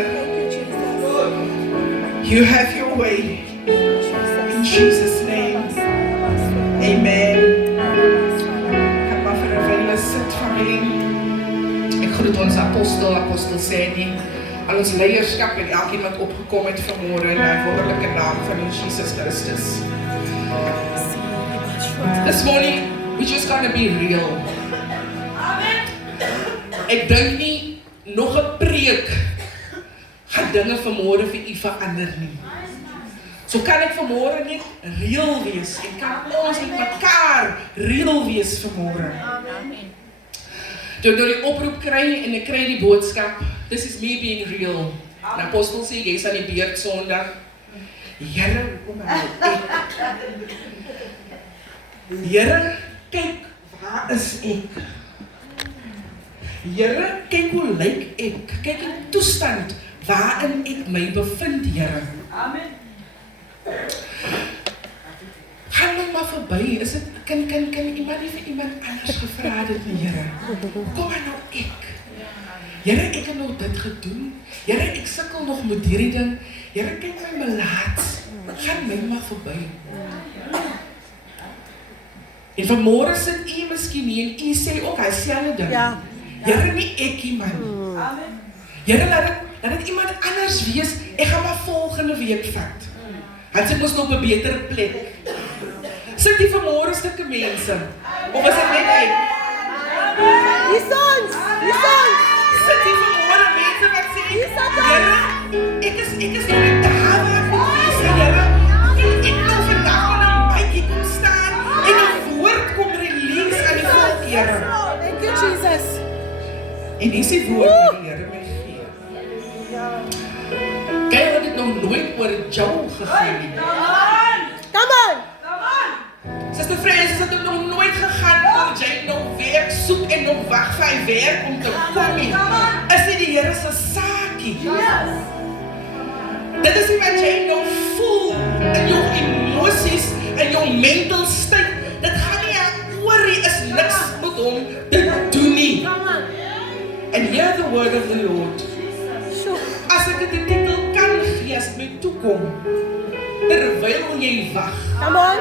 Here. You have your way. In Jesus' name. Amen. Ek maar vir 'n wyle sit, familie. Ek groet ons apostel Sandy, al ons leierskap en elkeen wat opgekom het vanmôre in die wonderlike naam van ons Jesus Christus. This morning, we're just gonna be real. Ek dink nie nog 'n preek gaan dinge vanmôre vir u verander nie. So kan ek vanmôre net real wees en kan ons met mekaar real wees vanmôre. Toe deur die oproep kry en ek kry die boodskap, this is me being real. En apostel sê, jy's aan die beurt Sondag. Here, kom maar. Here, kyk, waar is ek? Here, kyk hoe lyk ek? Kyk die toestand waarin ek my bevind, Here. Amen. Gaan my maar verby, is dit, kan iemand nie vir iemand anders gevra dit nie, Here? Kom maar nou ek. Here, ek het nog dit gedoen. Here, ek sukkel nog met hierdie ding. Here, kyk my laat. Gaan my maar verby. En vanmôre sit u miskien nie en u sê ook hy selfde ding. Ja. Here, nie ek iemand. Amen. Here, laat dit iemand anders wees. Ek gaan maar volgende week vat. Want sy moes nog op 'n beter plek. Sit die vanmôre stukke mense. Of is dit net ek? Die sons. Sit die vanmôre mense wat sê, Here, ek is nog nie daar waar ek moet wees, Here. Ek wil vandag aan 'n bytjie kom staan en 'n woord kom release aan die volk, Here. Thank you, Jesus. En dis die woord wat die Here my gee. Kyk wat ek nog nooit oor jou gegee het. Come on. Sister Francis het ook nog nooit gegaan omdat jy nog werk soek en nog wag vir hy werk om te kom nie. Is dit die Here se saakie? Dit is nie wat jy nog voel in jou emosies en jou mental state. Dit gaan nie oor nie, is niks met hom te doen nie. And hear the word of the Lord. As ek dit 'n titel kan gee as my toekom, terwyl jy wag. Come on.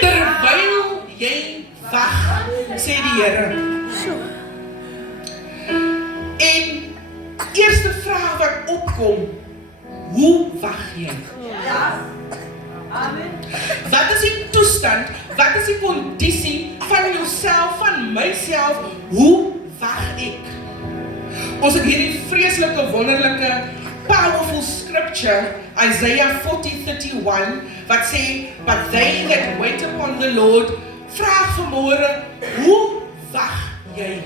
Terwyl jy wag, sê die Here. En eerste vraag wat opkom, hoe wag jy? Wat is die toestand, wat is die kondisie van jouself, van myself, hoe wag ek? Ons het hierdie vreeslike, wonderlike, powerful scripture, Isaiah 40:31, wat sê, but they that wait upon the Lord, vraag vanmôre, hoe wag jy?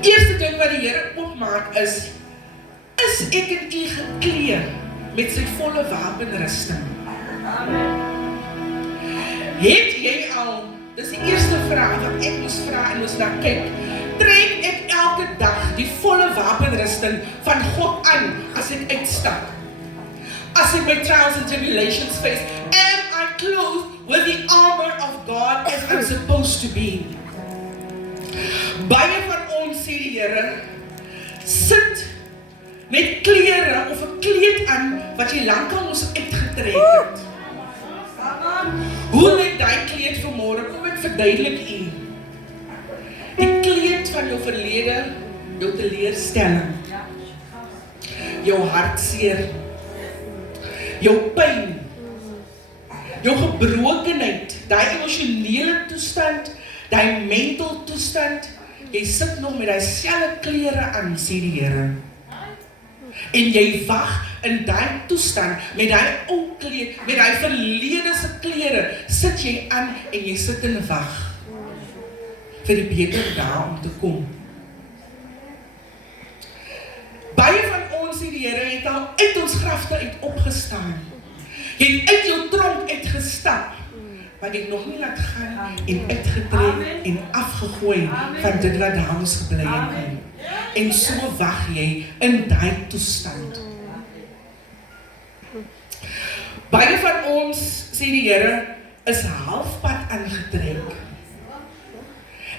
Eerste ding wat die Here opmaak is ek en u gekleed met sy volle wapenrusting? Het jy al, dis die eerste vraag wat ek moes vra en ons na kyk, trek ek elke dag die volle wapenrusting van God aan as ek uitstap? As ek my trials and tribulations face, am I clothed with the armor of God as I'm supposed to be? Baie van ons, sê die Here, sit met klere of 'n kleed aan wat jy lankal moes uitgetrek het. Hoe lyk daai kleed vanmôre? Kom ek verduidelik u. Die kleed van jou verlede, jou teleurstelling, jou hartseer, jou pyn, jou gebrokenheid, daai emosionele toestand, daai mental toestand, jy sit nog met daai selfde klere aan, sê die Here. En jy wag in daai toestand, met daai ou kleed, met daai verlede se klere, sit jy aan en jy sit en wag vir die beter dae om te kom. Baie van ons, sê die Here, het al uit ons grafte uit opgestaan. Jy het uit jou tronk uitgestap, maar jy het nog nie laat gaan en uitgetrek en afgegooi van dit wat daar ons gebly het nie. En so wag jy in daai toestand. Baie van ons, sê die Here, is halfpad aangetrek.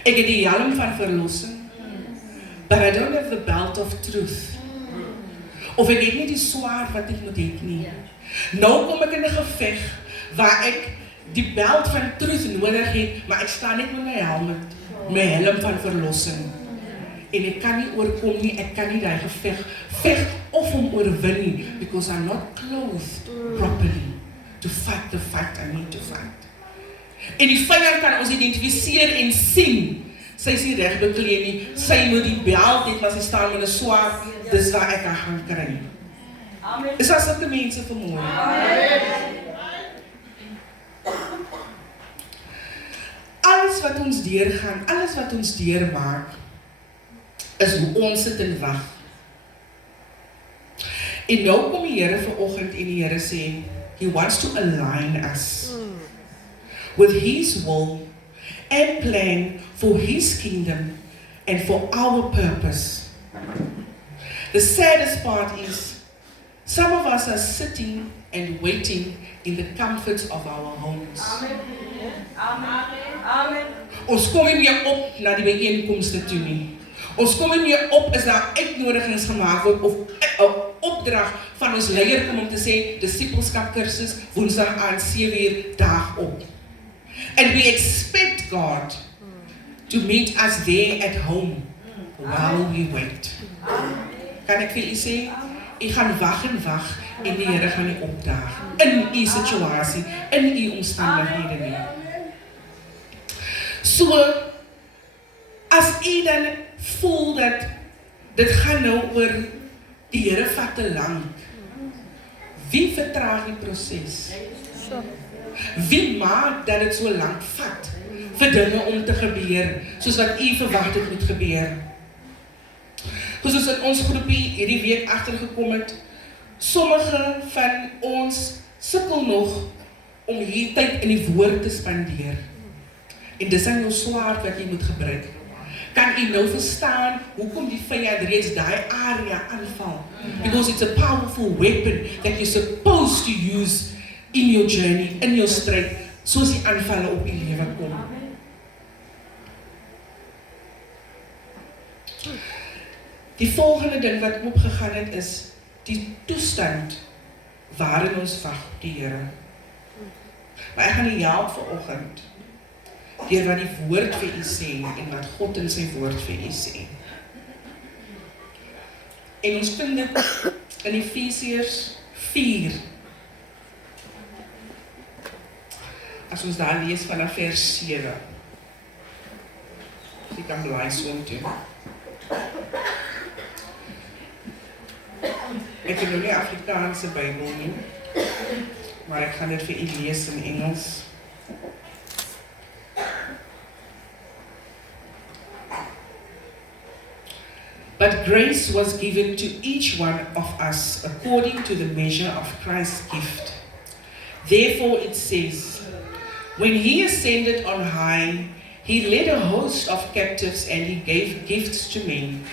Ek het die helm van verlossing, but I don't have the belt of truth. Of ek het nie die swaard wat ek moet hê nie. Nou kom ek in 'n geveg waar ek die belt van truth nodig het, maar ek staan net met my helm van verlossing. En ek kan nie oorkom nie, ek kan nie daai geveg of hom oorwin nie, because I'm not clothed properly to fight the fight I need to fight. En die vyand kan ons identifiseer en sien. Sy is nie reg bekleed nie, sy moet die beld het, maar sy staan met 'n swaard, dis waar ek gaan kry. Amen. Is daar sulke mense vanmôre? Alles wat ons deurgaan, alles wat ons deurmaak, is hoe ons sit en wag. En nou kom die Here vanoggend en die Here sê, He wants to align us with His will and plan for His kingdom and for our purpose. The saddest part is, some of us are sitting and waiting in the comforts of our homes. Amen. Amen. Amen. Ons kom nie meer op na die bijeenkomste toe nie. Ons kom nie meer op as daar uitnodigings gemaak word of 'n opdrag van ons leier kom om te sê disipelskap kursus Woensdag aan 7:00 dag op. And we expect God to meet us there at home while we wait. Kan ek vir u sê, u gaan wag en die Here gaan nie opdaag in u situasie, in u omstandighede nie. So, as u dan voel dat dit gaan nou oor die Here vat te lank, wie vertraag die proses? Wie maak dat dit so lank vat vir dinge om te gebeur, soos wat u verwag dit moet gebeur? Soos in ons groepie hierdie week agtergekom het, sommige van ons sukkel nog om hier tyd in die woord te spandeer. En dis dan jou swaard wat jy moet gebruik. Kan u nou verstaan hoekom die vyand reeds daai area aanval? Because it's a powerful weapon that you're supposed to use in your journey, in your stryd, soos die aanvalle op die lewe kom. Die volgende ding wat opgegaan het is die toestand waarin ons wag op die Here. Maar ek gaan u help vanoggend deur wat die woord vir u sê en wat God in sy woord vir u sê. En ons vind dit in Efesiërs 4. As ons daar lees vanaf vers 7. Jy kan blaai so toe. Ek het nou nie Afrikaanse Bybel nie, maar ek gaan dit vir u lees in Engels. But grace was given to each one of us according to the measure of Christ's gift. Therefore it says, when he ascended on high, he led a host of captives and he gave gifts to men.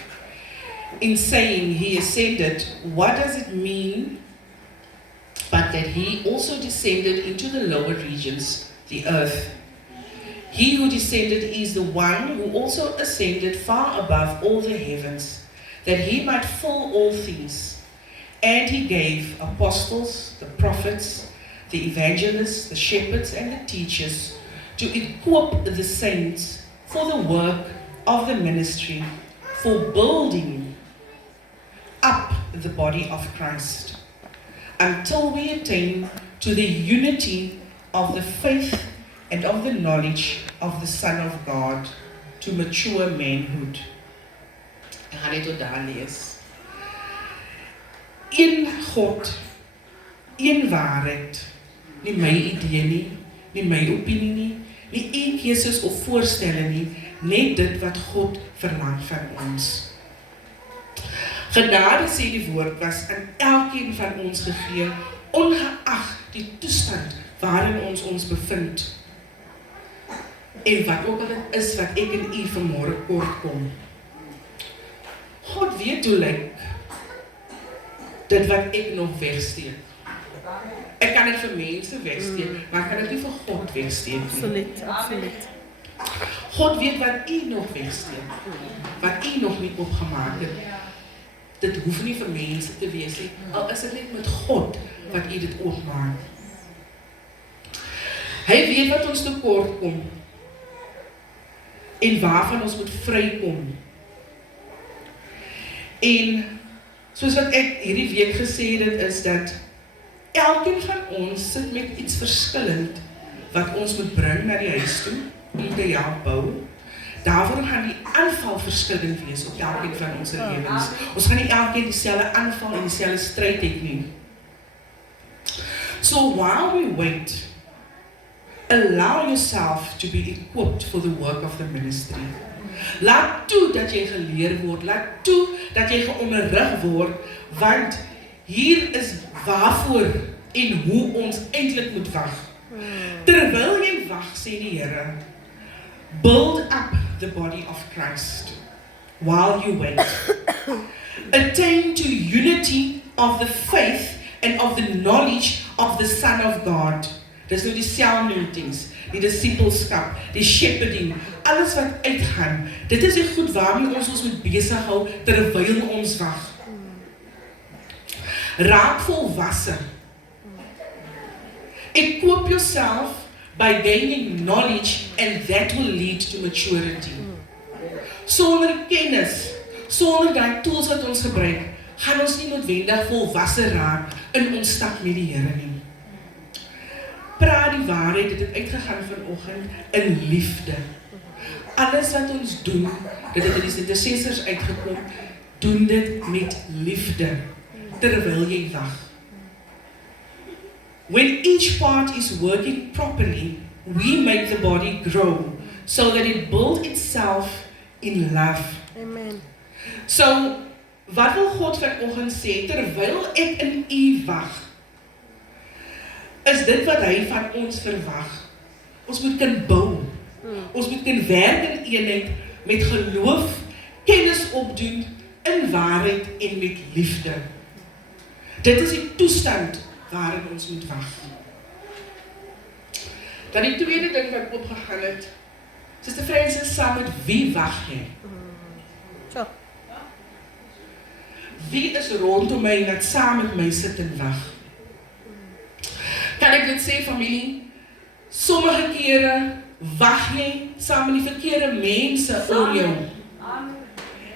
In saying he ascended, what does it mean? But that he also descended into the lower regions, the earth. He who descended is the one who also ascended far above all the heavens, that he might fill all things. And he gave apostles, the prophets, the evangelists, the shepherds, and the teachers to equip the saints for the work of the ministry, for building up the body of Christ, until we attain to the unity of the faith and of the knowledge of the Son of God, to mature manhood. Ek gaan net tot daar lees. Een God, een waarheid, nie my idee nie, nie my opinie nie, nie een keuses of voorstelle nie, net dit wat God verlang van ons. Genade, sê die woord, was aan elkeen van ons gegee, ongeag die toestand waarin ons bevind. En wat ook al dit is wat ek en u vanmôre kort kom. God weet hoe lyk dit wat ek nog wegsteek. Ek kan dit vir mense wegsteek, maar ek kan dit nie vir God wegsteek nie. Absoluut, absoluut. God weet wat u nog wegsteek, wat u nog nie opgemaak het. Dit hoef nie vir mense te wees nie, al is dit net met God wat u dit oopmaak. Hy weet wat ons tekort kom en waarvan ons moet vrykom. En soos wat ek hierdie week gesê het, is dat elkeen van ons sit met iets verskillend wat ons moet bring na die huis toe, om te help bou. Daarvoor gaan die aanval verskillend wees op elkeen van ons lewens. Ons gaan nie elkeen dieselfde aanval en dieselfde stryd hê nie. So while we wait, allow yourself to be equipped for the work of the ministry. Laat toe dat jy geleer word, laat toe dat jy geonderrig word, want hier is waarvoor en hoe ons eintlik moet wag. Terwyl jy wag, sê die Here, build up the body of Christ while you wait. Attain to unity of the faith and of the knowledge of the Son of God. Dis nou die cell-meetings, die discipelskap, die shepherding, alles wat uitgaan. Dit is die goed waarmee ons moet besig hou terwyl ons wag. Raak volwasse. Equip yourself by gaining knowledge, and that will lead to maturity. Sonder kennis, sonder die tools wat ons gebruik, gaan ons nie noodwendig volwasse raak in ons stap met die Here nie. Praat die waarheid, dit het uitgegaan vanoggend in liefde. Alles wat ons doen, dit het in die intercessors uitgekom, doen dit met liefde, terwyl jy wag. When each part is working properly, we make the body grow, so that it builds itself in love. Amen. So, wat wil God vanoggend sê, terwyl ek in u wag, is dit wat hy van ons verwag. Ons moet kan bou. Ons moet kan werk in eenheid met geloof, kennis opdoen, in waarheid en met liefde. Dit is die toestand waarin ons moet wag. Dan die tweede ding wat opgegaan het, Suster Francis, saam met wie wag jy? Wie is rondom my wat saam met my sit en wag? Kan ek dit sê, familie? Sommige kere wag jy saam met die verkeerde mense om jou.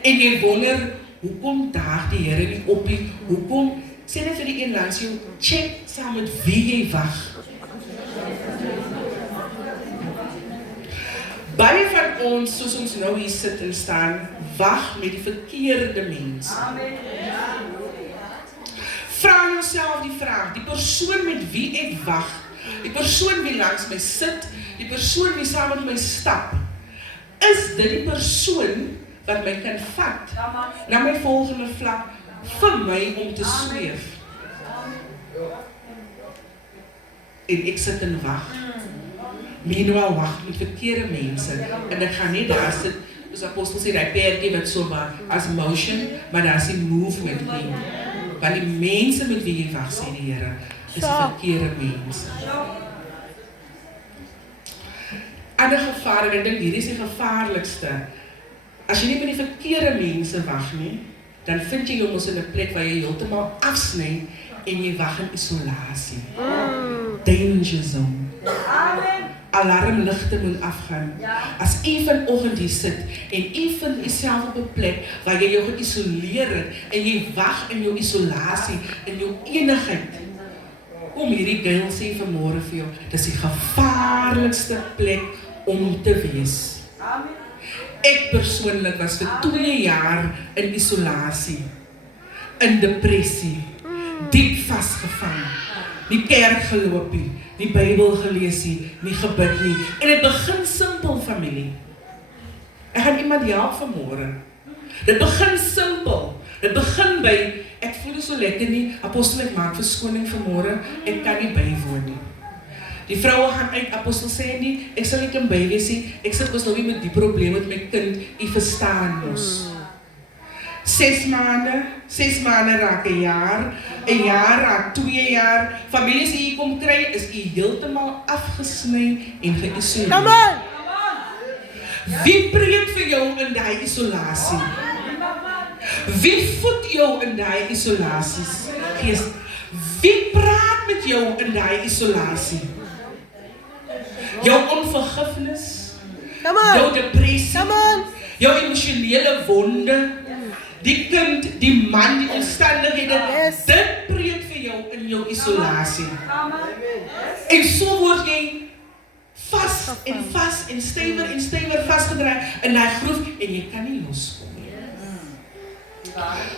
En jy wonder, hoekom daag die Here nie op nie? Hoekom? Sê net vir die een langs jou, check saam met wie jy wag. Baie van ons, soos ons nou hier sit en staan, wag met die verkeerde mense. Vra jouself die vraag, die persoon met wie ek wag, die persoon wie langs my sit, die persoon wie saam met my stap, is dit die persoon wat my kan vat na my volgende vlak vir my om te sweef. En ek sit en wag. Meanwhile wag met verkeerde mense, en ek gaan nie daar sit, soos apostel sê, die perdjie wat so maar as motion, maar daar is die movement nie. Want die mense met wie jy wag, sê die Here, is die verkeerde mense. Ander gevaar, en ek dink hierdie is die gevaarlikste. As jy nie met die verkeerde mense wag nie, dan vind jy ons in 'n plek waar jy heeltemal afsny en jy wag in isolasie. Danger zone. Alarmligte moet afgaan. As u vanoggend hier sit en u vind uself op 'n plek waar jy jou geïsoleer het en jy wag in jou isolasie, in jou eenigheid, kom hierdie Gail sê vanmôre vir jou, dis die gevaarlikste plek om te wees. Ek persoonlik was vir 2 jaar in isolasie, in depressie, diep vasgevang, nie kerk geloop nie, nie Bybel gelees nie, nie gebid nie. En dit begin simpel, familie. Ek gaan iemand help vanmôre. Dit begin simpel. Dit begin by, ek voel so lekker nie, apostel, ek maak verskoning vanmôre, ek kan nie bywoon nie. Die vroue gaan uit, apostel sê nie, ek sal nie kan bywees nie, ek sit mos nou nie met die probleem met my kind, u verstaan ons. 6 maande raak 'n jaar raak 2 jaar, families die hier kom kry, is u heeltemal afgesny en geïsoleer. Come on! Wie preek vir jou in die isolasie? Wie voed jou in die isolasies? Gees, wie praat met jou in die isolasie? Jou onvergifnis, Come on. jou depressie, Come on. jou emosionele wonde, die kind, die man, die omstandighede, Yes. dit preek vir jou in jou isolasie. En so word jy vas en stywer vasgedraai in die groef en jy kan nie loskom nie.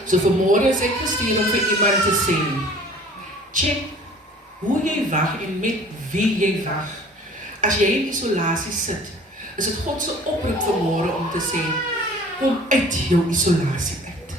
So vanmôre is ek gestuur om vir iemand te sê, check hoe jy wag en met wie jy wag. As jy in isolasie sit, is dit God se oproep vanmôre om te sê, kom uit jou isolasie uit.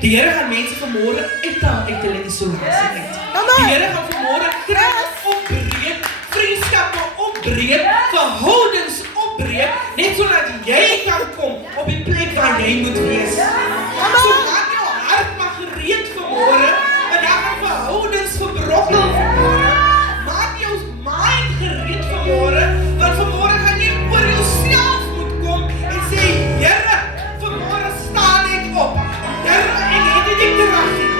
Die Here gaan mense vanmôre uithaal uit hulle isolasie uit. Die Here gaan vanmôre krag opbreek, vriendskappe opbreek, verhoudings opbreek, net sodat jy kan kom op die plek waar jy moet wees. So maak jou hart maar gereed vanmôre, en daar gaan verhoudings verbrokkel vanmôre. Maak jou mind gereed vanmôre, want vanmôre gaan jy oor jouself moet kom en sê, Here, vanmôre staan ek op. Here, ek het nie die krag nie.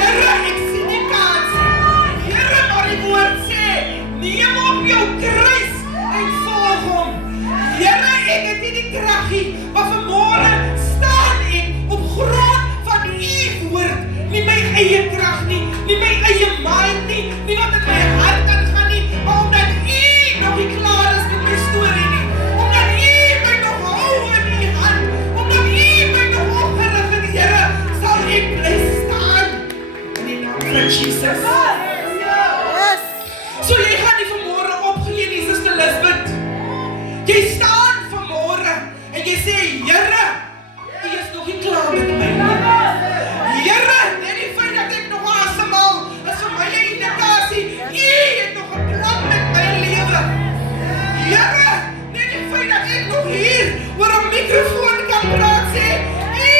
Here, ek sien die kans nie. Here, maar die woord sê, neem op jou kruis en volg hom. Here, ek het nie die krag nie, maar vanmôre staan ek op grond van u woord. Nie my eie krag nie, nie my eie mind nie, nie wat in my hart kan gaan nie, maar omdat u nog nie klaar is met my storie nie. Omdat u my nog hou in die hand, omdat u my nog opgerig in die Here, sal ek bly staan in die naam van Jesus. Yes. So jy gaan nie vanmôre opgee nie, Suster Lisbeth. Jy staan vanmôre en jy sê, Here, u is nog nie klaar met my nie. Here, net die feit dat ek nog asemhaal, is vir my 'n indikasie, u het nog 'n plan met my lewe. Here, net die feit dat ek nog hier oor 'n mikrofoon kan praat, sê, u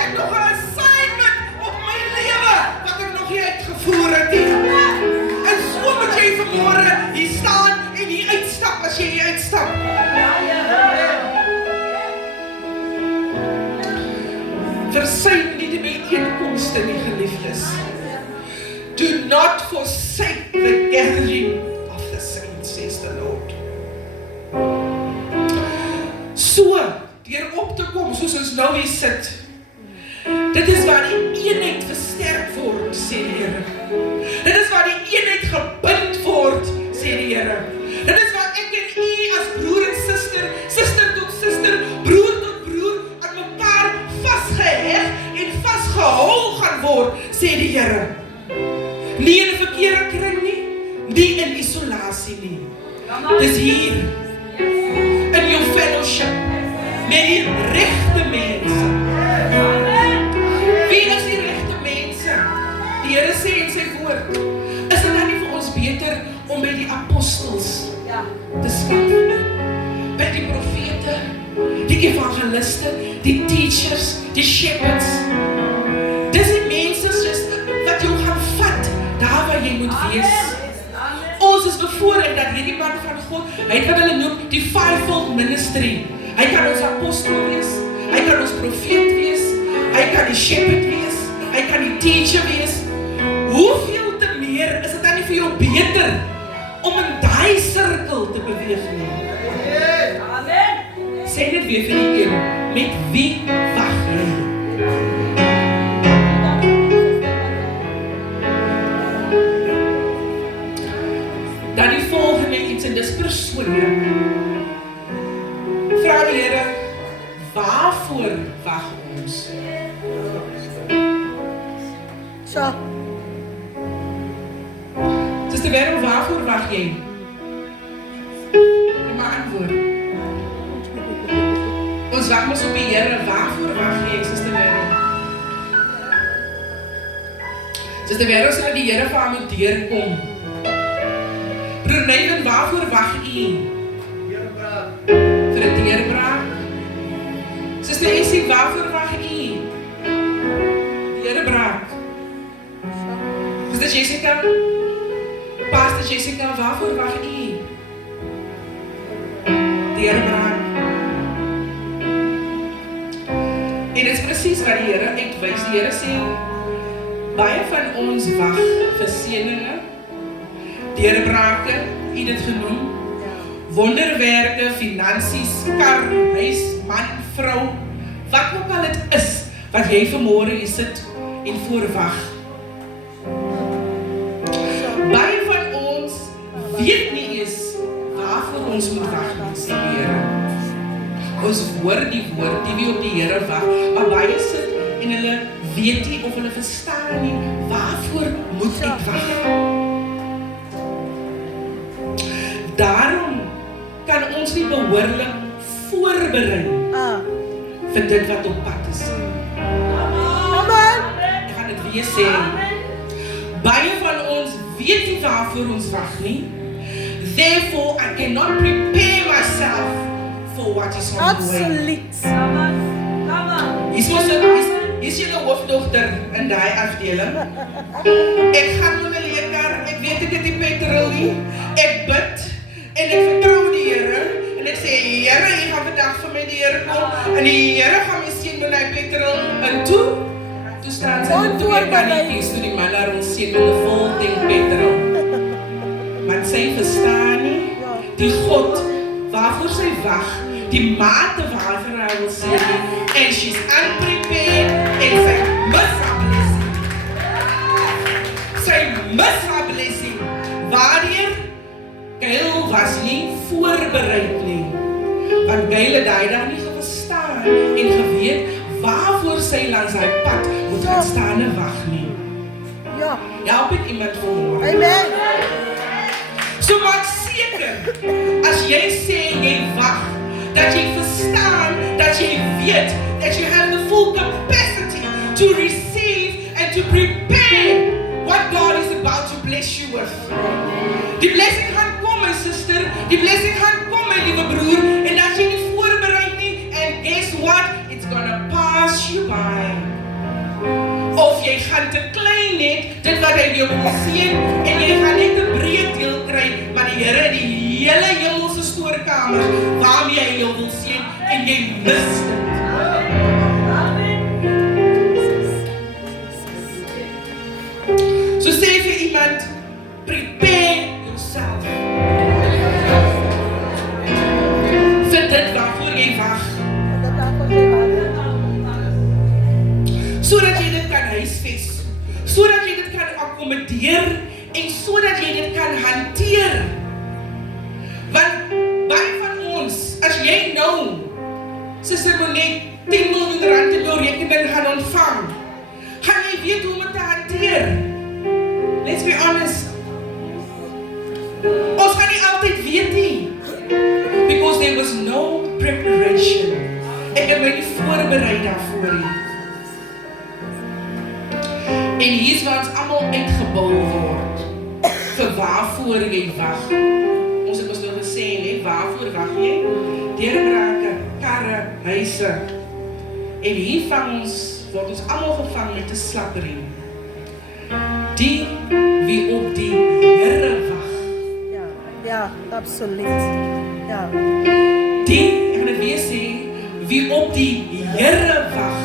het nog 'n assignment op my lewe, wat ek nog nie uitgevoer het nie. En so moet jy vanmôre hier staan en hier uitstap as jy hier uitstap. Versuim nie die bijeenkomste nie, geliefdes. Do not forsake the gathering of the saints, says the Lord. So, deur op te kom, soos ons nou hier sit, dit is waar die eenheid versterk word, sê die Here. Dit is waar die eenheid gebind word, sê die Here. Dit is waar ek en u as broer en suster, suster tot suster, broer tot broer, aan mekaar vasgeheg en vasgehou gaan word, sê die Here. Nie in 'n verkeerde kring nie, nie in isolasie nie. Dis hier, in jou fellowship, met die regte mense. Wie is die regte mense? Die Here sê in sy woord, is dit dan nie vir ons beter om by die apostels te skaf? By die profete, die evangeliste, die teachers, die shepherds. Dis die mense wat jou gaan vat, daar waar jy moet wees. Ons is bevoorreg dat hierdie man van God, hy het wat hulle noem, die fivefold ministry. Hy kan ons apostel wees, hy kan ons profeet wees, hy kan die shepherd wees, hy kan die teacher wees. Hoeveel te meer is dit dan nie vir jou beter om in daai sirkel te beweeg nie? Sê dit weer vir die een, met wie wag jy? Dan die volgende iets, en dis persoonlik. Vra die Here, waarvoor wag ons? So. Suster Vero, waarvoor wag jy? Kom maar antwoord. Ons wag mos op die Here, waarvoor wag jy, Suster Vero? Suster Vero sê dat die Here vir haar moet deurkom. Broer Neyden, waarvoor wag u? Vir 'n deurbraak. Suster Essie, waarvoor wag u? Deurbraak. Suster Jessica, Pastor Jessica, waarvoor wag u? Deurbraak. presies wat die Here uitwys. Die Here sê, baie van ons wag vir seëninge, deurbrake, u dit genoem, wonderwerke, finansies, kar, huis, man, vrou, wat ook al dit is, wat jy vanmôre hier sit en voorwag. Baie van ons weet nie eens waarvoor ons moet wag nie, sê die Here. Ons hoor die woord, die wie op die Here wag, maar baie sit en hulle weet nie of hulle verstaan nie, waarvoor moet ek wag? Daarom kan ons nie behoorlik voorberei vir dit wat op pad is. Amen. Ek gaan dit weer sê. Baie van ons weet nie waarvoor ons wag nie. Therefore, I cannot prepare myself for what is on the way. Absoluut. Is jy nou hoofdogter in die afdeling? Ek gaan met my leerkar, ek weet ek het die petrol nie, ek bid en ek vertrou die Here en ek sê, Here, jy gaan vandag vir my die Here kom en die Here gaan my sien met die petrol en toe staan sy met twee kanetjies toe die man daar ons sien met die vol tank petrol. Want sy verstaan nie, die God waarvoor sy wag, die mate waarvoor hy wil sê nie, en she's unprepared en sy mis haar blessing. Sy mis haar blessing. Waardeur Gail was nie voorbereid nie. Want Gail het daai dag nie verstaan en geweet waarvoor sy langs hy pad moet gaan staan en wag nie. Ja. Help ek iemand vanmôre. Amen. So maak seker, as jy sê jy wag, dat jy verstaan, dat jy weet, that you have the full capacity to receive and to prepare what God is about to bless you with. Die blessing gaan kom, my sister, die blessing gaan kom, my liewe broer, en as jy nie voorbereid nie, and guess what? It's gonna pass you by. Of jy gaan te klein net, dit wat hy jou wil sien, en jy gaan net 'n breed deel kry, maar die Here die hele hemelse stoorkamer waarmee hy jou wil sien en jy mis dit. So sê vir iemand, prepare yourself. Vir dit waarvoor jy wag. Sodat jy dit kan huisves, sodat jy dit kan akkommodeer en sodat jy dit kan hanteer. Want baie van ons, as jy nou, Suster Monique, 10 miljoen rand in jou rekening gaan ontvang, gaan jy weet hoe om dit te hanteer. Let's be honest. Ons gaan nie altyd weet nie. Because there was no preparation. Ek het my nie voorberei daarvoor nie. En hier is waar ons allemaal uitgebouw word. Vir waarvoor jy wag. Ons het ons nou gesê, nee, waarvoor wag jy? Deurbrake, karre, huise. En hier word ons allemaal gevang met 'n slapperie. Die wie op die Here wag. Ja, absoluut. Ja. Die, ek gaan dit weer sê, wie op die Here wag.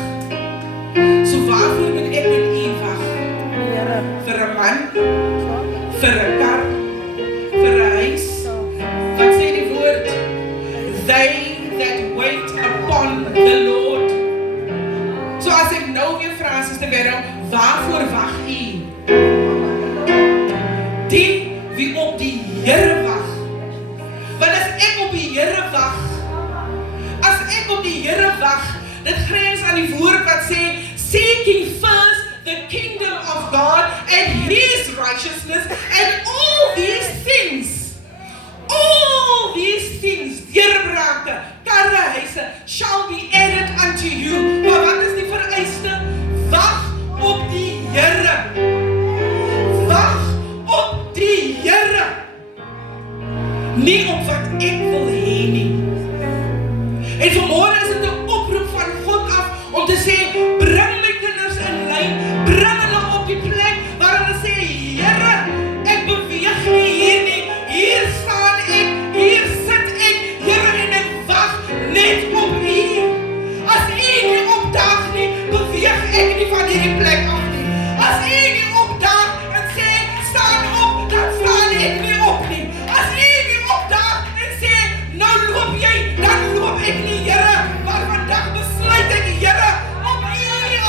So waarvoor moet ek en u wag? Here. Vir 'n man, vir 'n kar, vir 'n huis. Wat sê die woord? They that wait upon the Lord. So as ek nou weer vra, Suster Vera, waarvoor wag u? Die wie op die Here wag. Want as ek op die Here wag, dit grens aan die woord wat sê, seeking first the kingdom of God and His righteousness, and all these things, deurbrake, karre, huise, shall be added unto you. Maar wat is die vereiste? Wag op die Here. Wag op die Here. Nie op wat ek wil hê nie. En vanmôre is dit 'n oproep van God af om te sê, bring my kinders in lyn, bring hulle op die plek waar hulle sê, Here, van hierdie plek af nie. As u nie opdaag en sê, staan op, dan staan ek nie op nie. As u nie opdaag en sê, nou loop jy, dan loop ek nie, Here. Maar vandag besluit ek, Here, op u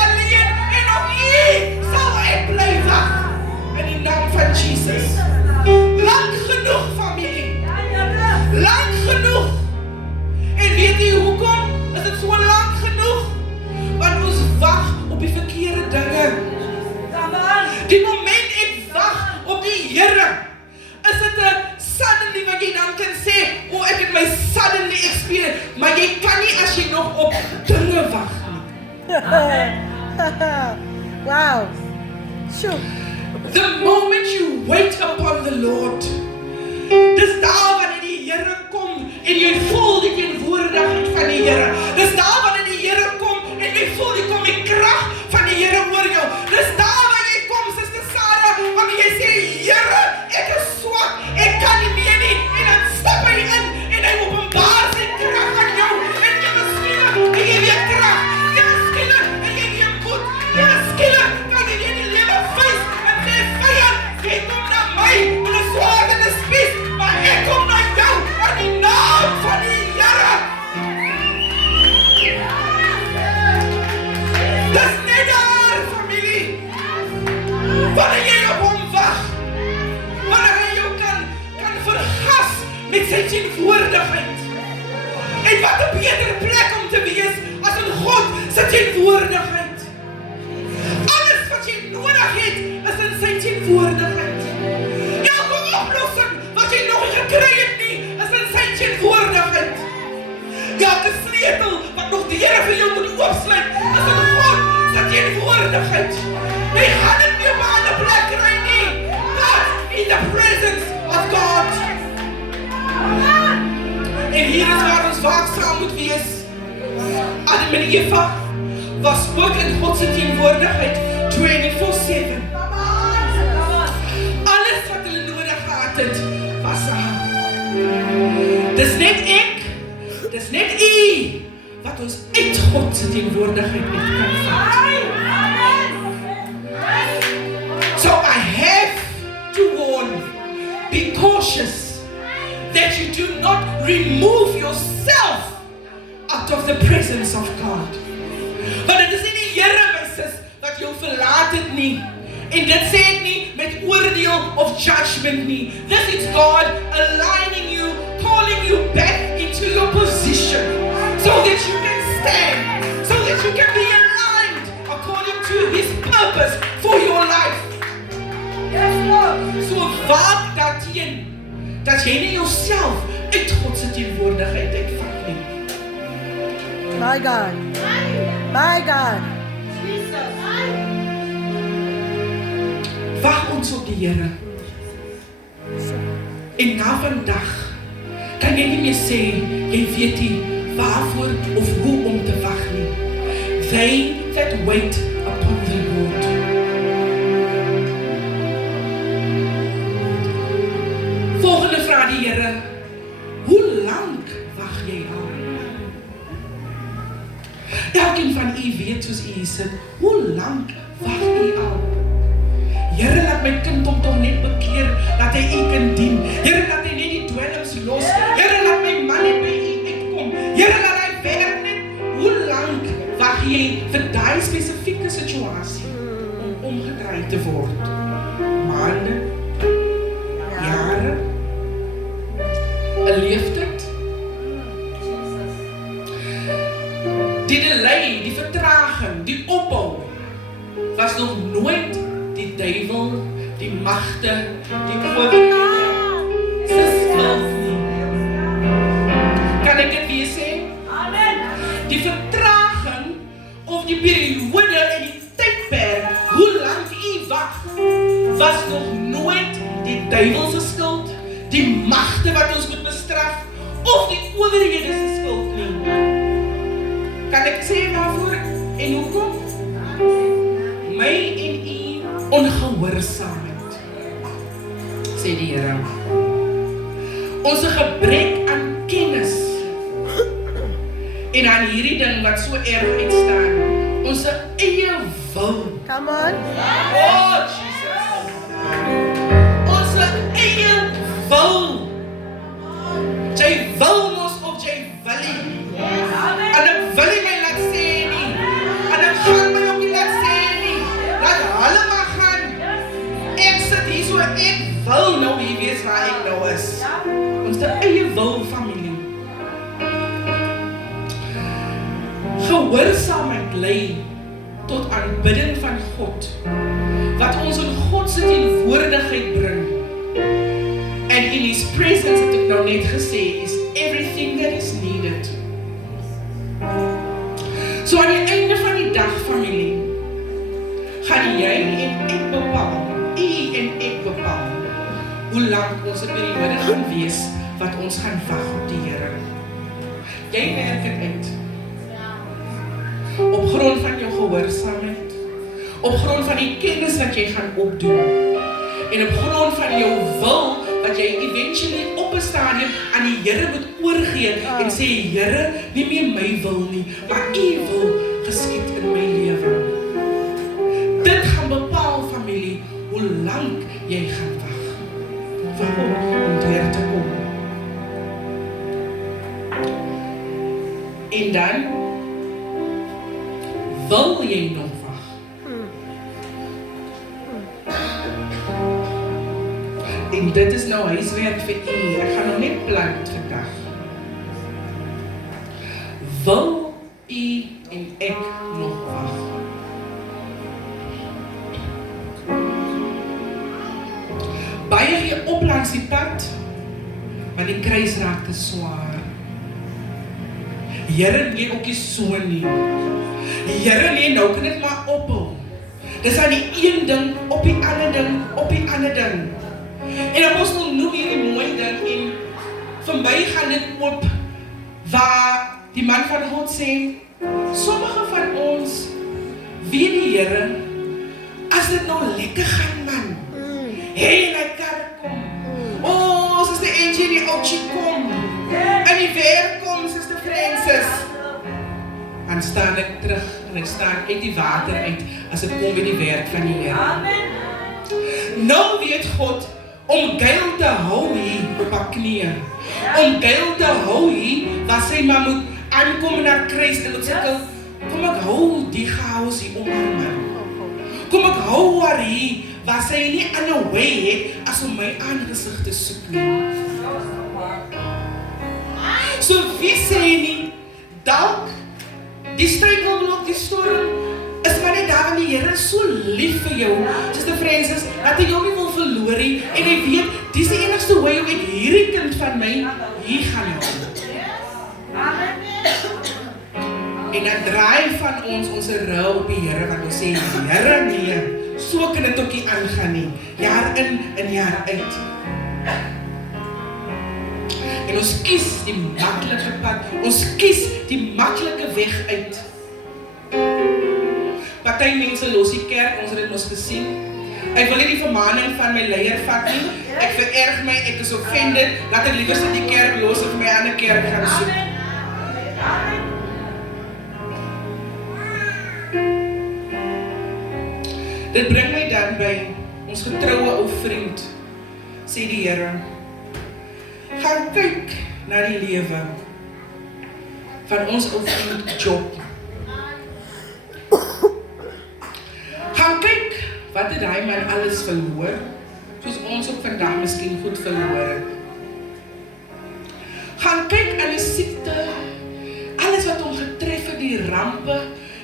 alleen en op u sal ek bly wag. In die naam van Jesus. Lang genoeg, familie. Lang genoeg. En weet jy hoekom? Is dit so lang genoeg? Want ons wag op die verkeerde dinge. Die moment ek wag op die Here, is dit 'n suddenly wat jy dan kan sê, ek het my suddenly experience, maar jy kan nie as jy nog op dinge wag nie. Wow. Sjoe. The moment you wait upon the Lord, dis daar wanneer die Here kom en jy voel die teenwoordigheid van die Here. Dis daar wanneer die Here kom en jy voel die krag van die Here oor jou. Dis daar waar jy kom, Suster Sarah, wanneer jy sê, Here, ek is swak, ek kan nie meer nie, en dan stap hy in en hy openbaar sy krag aan jou en jy skielik en jy weer krag, jy skielik en jy weer moed, jy skielik kan jy weer die lewe face en sê, vyand, jy kom na my met 'n swaard en 'n spies, maar ek kom na jou in die naam van die Here. Dis net daar, familie. Wanneer jy op hom wag, wanneer hy jou kan vergas met sy teenwoordigheid. En wat 'n beter plek om te wees as in God se teenwoordigheid. Alles wat jy nodig het, is in sy teenwoordigheid. Elke oplossing wat jy nog nie gekry het nie, is in sy teenwoordigheid. Elke sleutel wat nog die Here vir jou moet oopsluit, is in God se teenwoordigheid. Jy gaan dit nie op 'n ander plek kry nie, but in the presence of God. En hier is waar ons waaksaam moet wees. Adam en Eva was ook in God se teenwoordigheid 24/7. Alles wat hulle nodig gehad het, was aan. Dis net ek, dis net u wat ons uit God se teenwoordigheid kan vat. So I have to warn, be cautious that you do not remove yourself out of the presence of God. Want dit is nie die Here, my sis, wat jou verlaat het nie. En dit sê ek nie met oordeel of judgment nie. This is God aligning you, calling you back into your position, so that you can stand, so that you can be aligned according to His purpose for your life. So waak daarteen, dat jy nie jouself uit God se teenwoordigheid uitvat nie. My God. My God. Wag ons op die Here. En na vandag kan jy nie meer sê, jy weet nie waarvoor of hoe om te wag nie. They that wait upon the Lord. Volgende vraag die Here, hoe lank wag jy al? Elkeen van u weet soos u sit, hoe lank wag u al? Here, laat my kind hom tog net bekeer, dat hy u kan dien. Here, laat hy net die dwelms los. Here, laat my man net by u uitkom. Here, laat hy werk net. Hoe lank wag jy vir daai spesifieke situasie om omgedraai te word? Maande? Jare? 'n leeftyd? Die delay, die vertraging, die ophou was nog nooit die duiwel, die magte, die owerhede se skuld nie. Kan ek dit weer sê? Amen. Die vertraging of die periode en die tydperk, hoe lank u wag, was nog nooit die duiwel se skuld, die magte wat ons moet bestraf, of die owerhede se skuld nie. Kan ek sê waarvoor en hoekom? My en u ongehoorsaamheid, sê die Here. Ons gebrek aan kennis en aan hierdie ding wat so erg uitstaan, ons eie wil. Come on. Oh, Jesus. Ons eie wil. Jy wil mos of jy wil nie. En ek wil nie my laat sê nie. En ek gaan my ook nie laat sê nie. Laat hulle maar gaan. Ek sit hier so, ek wil nou hier wees waar ek nou is. Ons eie wil, familie. Gehoorsaamheid lei tot aanbidding van God, wat ons in God se teenwoordigheid bring. And in His presence, het ek nou net gesê, is everything that is needed. So aan die einde van die dag, familie, gaan jy en ek bepaal, u en ek bepaal, hoe lang ons 'n periode gaan wees, wat ons gaan wag op die Here. Jy werk dit uit. Op grond van jou gehoorsaamheid, op grond van die kennis wat jy gaan opdoen, en op grond van jou wil, wat jy eventually op 'n stadium aan die Here moet oorgee, en sê, Here, nie meer my wil nie, maar u wil geskied in my lewe. Dit gaan bepaal, familie, hoe lank jy gaan wag, vir God om deur te kom. En dan, wil jy nog wag? En dit is nou huiswerk vir u. Ek gaan nou net plant vandag. Wil u en ek nog wag? Baie gee op langs die pad, maar die kruis raak te swaar. Here, nee, ook nie so nie. Here, nee, nou kan dit maar ophou. Dis aan die een ding, op die ander ding, op die ander ding. En apostel noem hierdie mooi ding, en vir my gaan dit op, waar die man van God sê, sommige van ons, weet die Here, as dit nou lekker gaan, man, hey, my kerk kom, oh, Sister Angie, die oudje kom, en die werk kom, Sister Francis, dan staan ek terug, en ek staan uit die water uit, as ek kom by die werk van die Here. Nou weet God, om Gail te hou hier op haar knieën, om Gail te hou hier, waar sy maar moet aankom na kruis, en dat sy kom ek hou die chaos hier om haar man, kom ek hou haar hier, waar sy nie ander way het, as om my aangezicht te soek nie. So wie sê nie, dalk, die struikelblok, die storm, is maar net daar, want die Here is so lief vir jou, Sister Francis, dat hy jou nie wil verloor nie, en hy weet, die is die enigste way hoe ek hierdie kind van my, hier gaan hou. En dan draai van ons rou op die Here, want ons sê, Here, nee, so kan dit ook nie aangaan nie, jaar in en jaar uit. En ons kies die maklike pad, ons kies die maklike weg uit. Party mense los die kerk, ons het dit mos gesien. Ek wil nie die vermaning van my leier vat nie, ek vererg my, ek is offended, laat ek liewer sit die kerk los of my ander kerk gaan soek. Dit bring my dan by ons getroue ou vriend, sê die Here, gaan kyk na die lewe van ons ou vriend Job. Gaan kyk, wat het hy man alles verloor, soos ons ook vandag miskien goed verloor het. Gaan kyk aan die siekte, alles wat hom getref het, die rampe,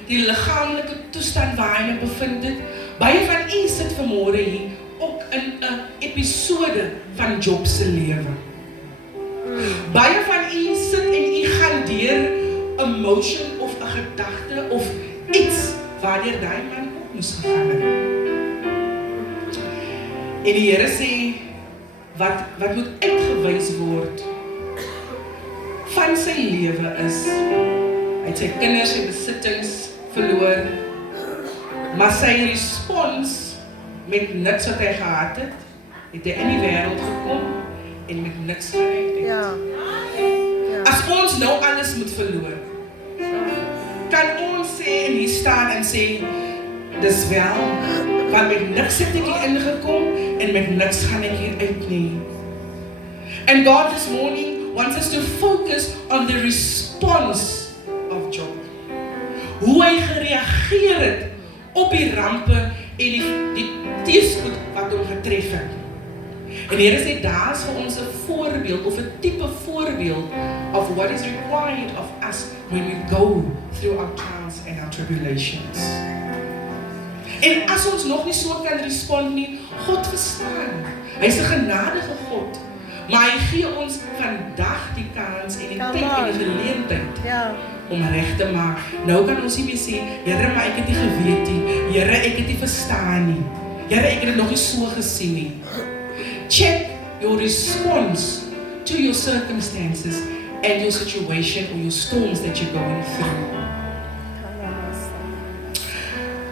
die liggaamlike toestand waar hy nou bevind het. Baie van u sit vanmôre hier, ook in 'n episode van Job se lewe. Baie van u sit en u gaan deur 'n emotion of 'n gedagte of iets waardeur daai man ook moes gegaan het. En die Here sê, wat moet uitgewys word van sy lewe is, hy het sy kinders en besittings verloor, maar sy respons met niks wat hy gehad het hy in die wêreld gekom en met niks gered het. Ja. As ons nou alles moet verloor, kan ons sê en hier staan en sê, dis wel, want met niks het ek hier ingekom, en met niks gaan ek hier uit nie. And God this morning wants us to focus on the response of Job. Hoe hy gereageer het op die rampe en die teëspoed wat hom getref het. En Here sê, daar is vir ons 'n voorbeeld, of 'n tipe voorbeeld of what is required of us when we go through our trials and our tribulations. En as ons nog nie so kan respond nie, God verstaan. Hy is 'n genadige God. Maar hy gee ons vandag die kans en die tyd en die geleentheid om reg te maak. Nou kan ons nie meer sê, Here, maar ek het nie geweet nie. Here, ek het nie verstaan nie. Here, ek het dit nog nie so gesien nie. Check your response to your circumstances and your situation or your storms that you're going through.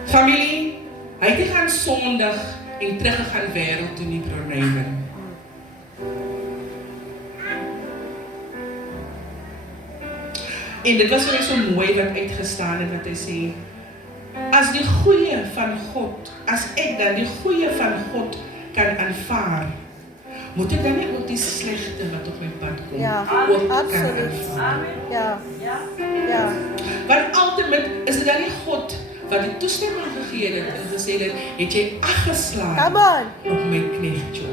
Familie, hy het gaan sondig en teruggegaan wêreld toe nie Brownhaven. En dit was vir my so mooi wat uitgestaan het wat hy sê, as die goeie van God, as ek dan die goeie van God kan aanvaar, moet ek dan nie ook die slegte wat op my pad kom, ook kan aanvaar. Ja. Want ultimate is dit dan nie God wat die toestemming gegee het en gesê het jy aggeslaan op my knegt Job.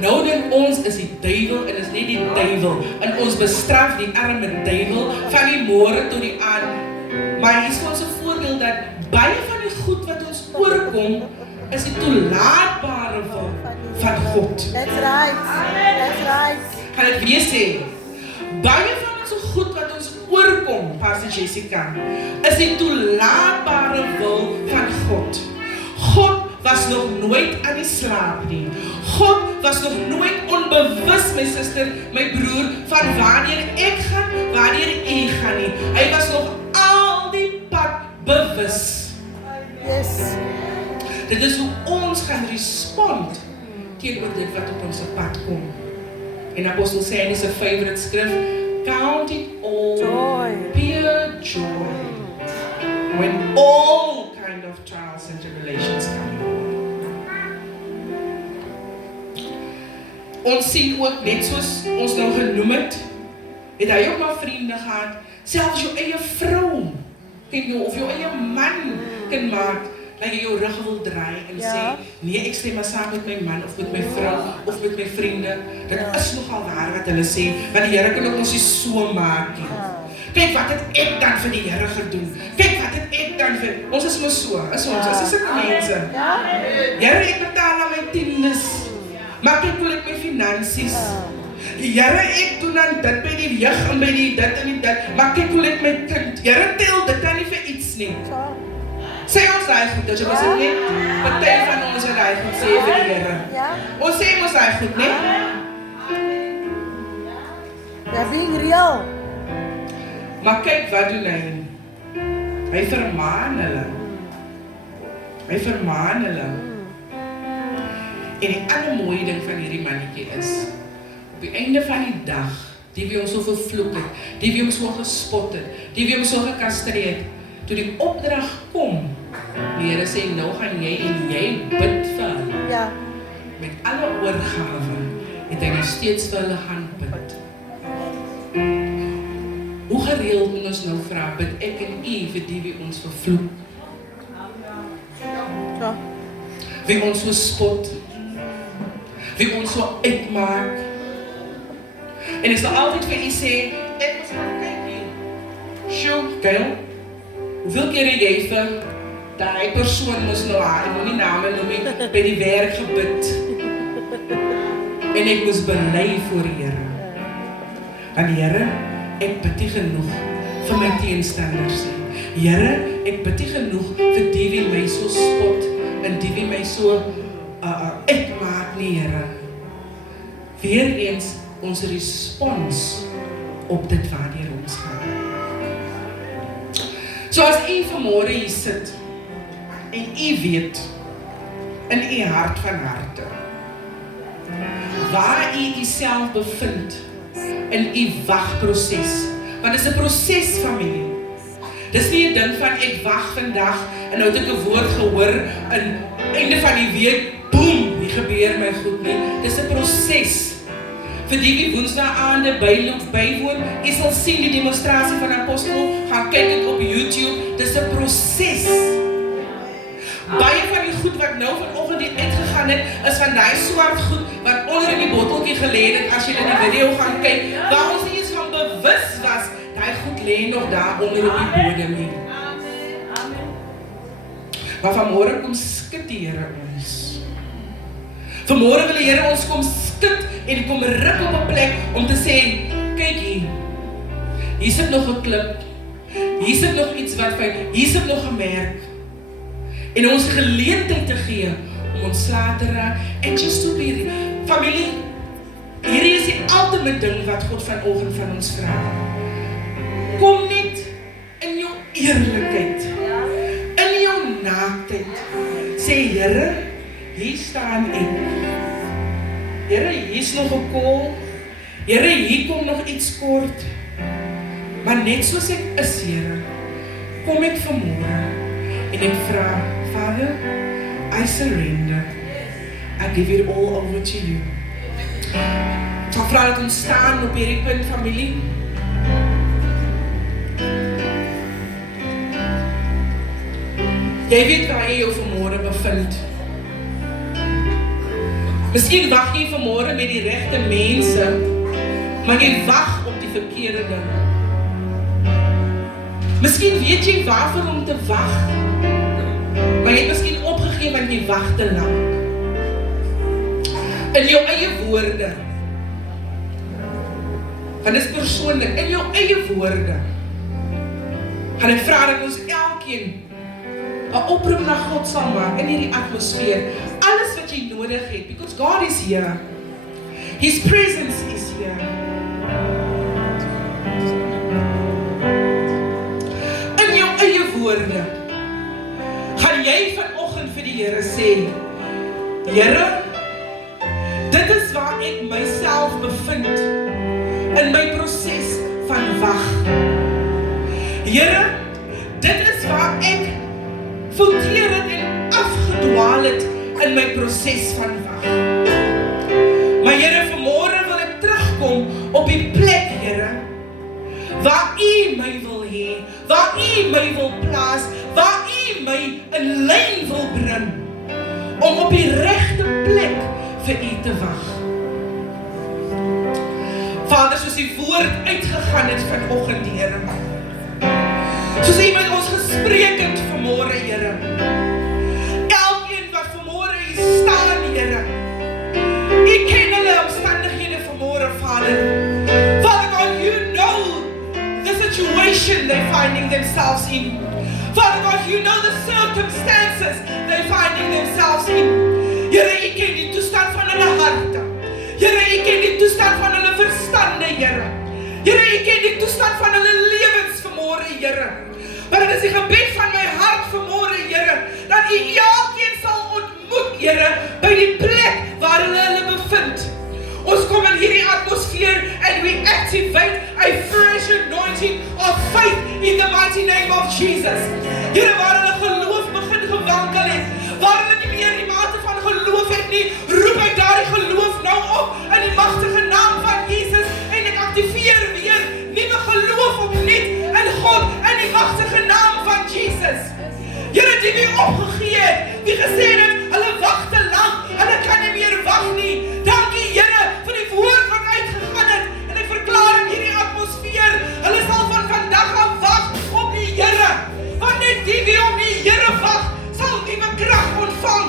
Nou dink ons is die duiwel en is nie die duiwel en ons bestraf die arme duiwel van die môre tot die aand. Maar hier is vir ons 'n voorbeeld dat baie van die goed wat ons oorkom is die toelaatbare wil van God. That's right. Gaan ek weer sê, baie van ons goed wat ons oorkom, Pastor Jessica, is die toelaatbare wil van God. God was nog nooit aan die slaap nie. God was nog nooit onbewus, my suster, my broer, van wanneer ek gaan, wanneer u gaan nie. Hy was nog al die pad bewus. Yes. Dit is hoe ons gaan respond teenoor dit wat op ons pad kom. En Apostel sê in sy favorite skrif, count it all Joy. pure joy when all kind of trials and tribulations come. Ons sien ook, net soos ons nou genoem het hy ook maar vriende gehad, selfs jou eie vrou kan jou, of jou eie man kan maak, dat jy jou rug wil draai en sê, nee, ek stem maar saam met my man, of met my vrou, of met my vriende. Dit is nogal waar wat hulle sê, want die Here kan ook ons nie so maak nie. Kyk wat het ek dan vir die Here gedoen. Kyk wat het ek dan vir, ons is maar so, is sulke mense. Here, ek betaal aan my tiendes, maar kyk hoe ek my finansies. Here, ek doen dan dit by die jeug en by die dit en die dit, maar kyk hoe ek my kind, Here, tel dit dan nie vir iets nie. Sê ons daai goed, dat jy was het nie, party van ons het daai goed sê vir die Here. Ons sê ons daai goed, nie? They're being real. Maar kyk wat doen hy. Hy vermaan hulle. En die ander mooie ding van hierdie mannetjie is, op die einde van die dag, die wie ons so vervloek het, die wie ons so gespot het, die wie ons so gekastreer het, toe die opdrag kom, die Here sê, nou gaan jy en jy bid vir hulle. Ja. Met alle oorgawe, het hy nog steeds vir hulle gaan bid. Hoe gereeld moet ons nou vra, bid ek en u vir die wie ons vervloek? Ja. Wie ons so spot? Wie ons so uitmaak? En ek sal altyd vir u sê, ek was maar kyk hier. Sjoe, Gail, hoeveel keer het jy vir die persoon moes nou haar, ek moet nie name noem nie, by die werk gebid. En ek moes bely voor die Here. En die Here, ek bid nie genoeg vir my teenstanders nie. Here, ek bid nie genoeg vir die wie my so spot en die wie my so uitmaak nie, Here. Weereens ons respons op dit waardeur ons gaan. So as u vanmôre hier sit en u weet in u hart van harte waar u uself bevind in u wagproses, want dit is 'n proses, familie. Dis nie 'n ding van ek wag vandag En nou het ek 'n woord gehoor en einde van die week, boem, nie gebeur my goed nie. Dis 'n proses. Vir die wie woensdaagaande bywoon, jy sal sien die demonstrasie van Apostel, gaan kyk dit op YouTube, dis 'n proses. Baie van die goed wat nou vanoggend hier uitgegaan het, is van daai swart goed wat onder in die botteltjie gelê het, as jy in die video gaan kyk, waar ons nie eens van bewus was, daai goed lê nog daar onder op die bodem nie. Maar vanmôre kom skud die Here ons. Vanmôre wil die Here ons kom skud en kom ruk op 'n plek om te sê, kyk hier sit nog 'n klip, hier sit nog iets wat fyn, hier sit nog 'n merk. En ons geleentheid te gee om ontslae te raak en just to be familie. Hierdie is die ultimate ding wat God vanoggend van ons vra. Kom net in jou eerlikheid, in jou naaktheid. Sê Here, hier staan ek. Here, hier's nog 'n kol. Here, hier kom nog iets kort. Maar net soos ek is, Here, kom ek vanmôre en ek vra, Father, I surrender. I give it all over to you. Ek vra dat ons staan op hierdie punt, familie. Jy weet waar jy jou vanmôre bevind. Miskien wag jy vanmôre met die regte mense, maar jy wag op die verkeerde ding. Miskien weet jy waarvoor om te wag, maar jy het miskien opgegee want jy wag te lank. In jou eie woorde, want dit is persoonlik, in jou eie woorde, gaan ek vra dat ons elkeen 'n oproep na God sal maak in hierdie atmosfeer. Alles wat jy nodig het, because God is here. His presence is here. In jou eie woorde, gaan jy vanoggend vir die Here sê, Here, dit is waar ek myself bevind in my proses van wag. Here, dit is waar ek verkeerd het en afgedwaal het in my proses van wag. Maar Here, vanmôre wil ek terugkom op die plek, Here, waar U my wil hê, waar U my wil plaas, waar U my in lyn wil bring, om op die regte plek vir U te wag. Vader, soos die woord uitgegaan het vanoggend, Here, soos U met ons gespreek het vanmôre, Here, elkeen wat vanmôre hier staan, Here, U ken hulle omstandighede vanmôre, Vader. Father God, You know the situation they're finding themselves in. Father God, You know the circumstances they're finding themselves in. Here, U ken die toestand van hulle harte. Here, U ken die toestand van hulle verstande, Here. Here, U ken die toestand van hulle lewens vanmôre, Here. Maar dit is die gebed van my hart vanmôre, Here, dat U elkeen sal ontmoet, Here, by die plek waar hulle bevind. Ons kom in hierdie atmosfeer and we activate a fresh anointing of faith in the mighty name of Jesus. Here, waar hulle geloof begin gewankel het, waar hulle nie meer die mate van geloof het nie, roep ek daardie geloof nou op in die magtige naam van Jesus en ek aktiveer weer nuwe geloof opnuut in God in die magtige naam van Jesus. Here, die wie opgegee het, die gesê het, hulle wag te lank, hulle kan nie meer wag nie. Dankie, Here, vir die woord wat uitgegaan het en ek verklaar in hierdie atmosfeer, hulle sal van vandag af wag op die Here, want net die wie op die Here wag, sal nuwe krag ontvang.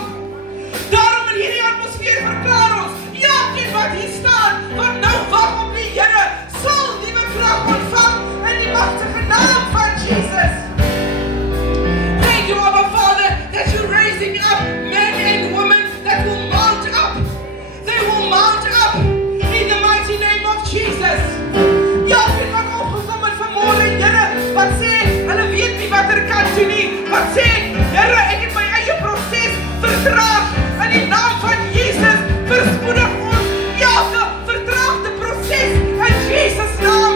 Daarom in hierdie atmosfeer verklaar ons, elkeen wat hier staan, wat nou wag op die Here, sal nuwe krag ontvang in die magtige naam van Jesus. Thank you, Abba Father, that you're raising up men and women that will mount up. They will mount up in the mighty name of Jesus. Elkeen wat opgekom het vanmôre, Here, wat sê, hulle weet nie wat er kan doen nie, wat sê, Here, ek het my eie proses vertraag, in die naam van Jesus, verspoedig ons elke vertraagde proses in Jesus naam.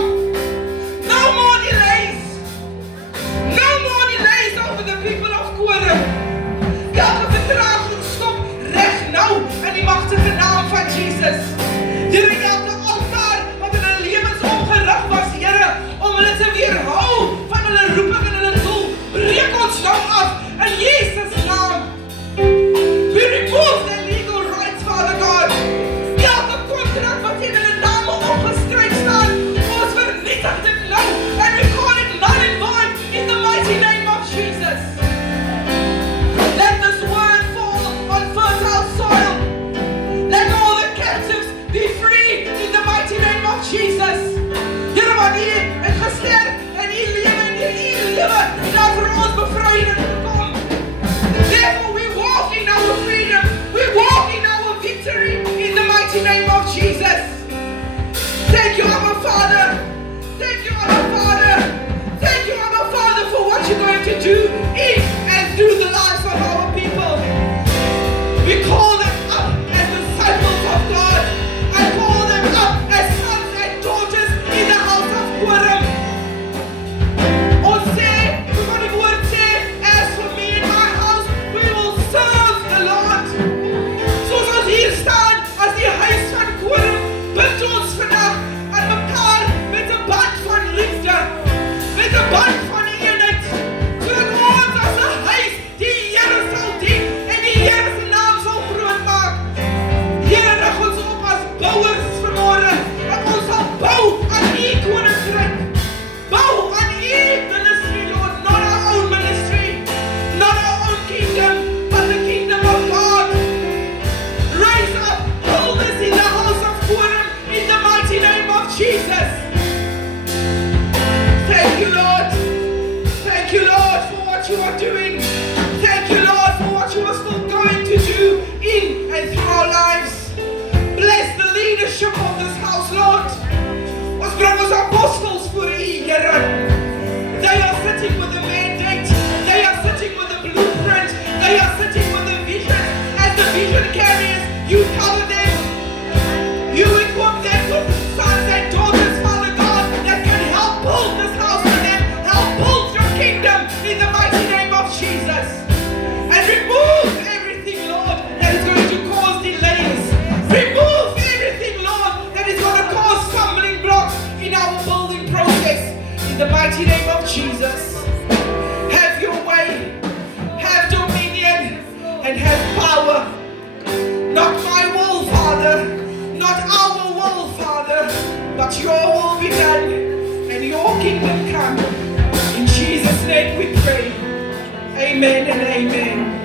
No more delays. in the mighty name of Jesus. Have your way, have dominion, and have power. Not my will, Father, not our will, Father, but your will be done and your kingdom come. In Jesus' name we pray. Amen and amen.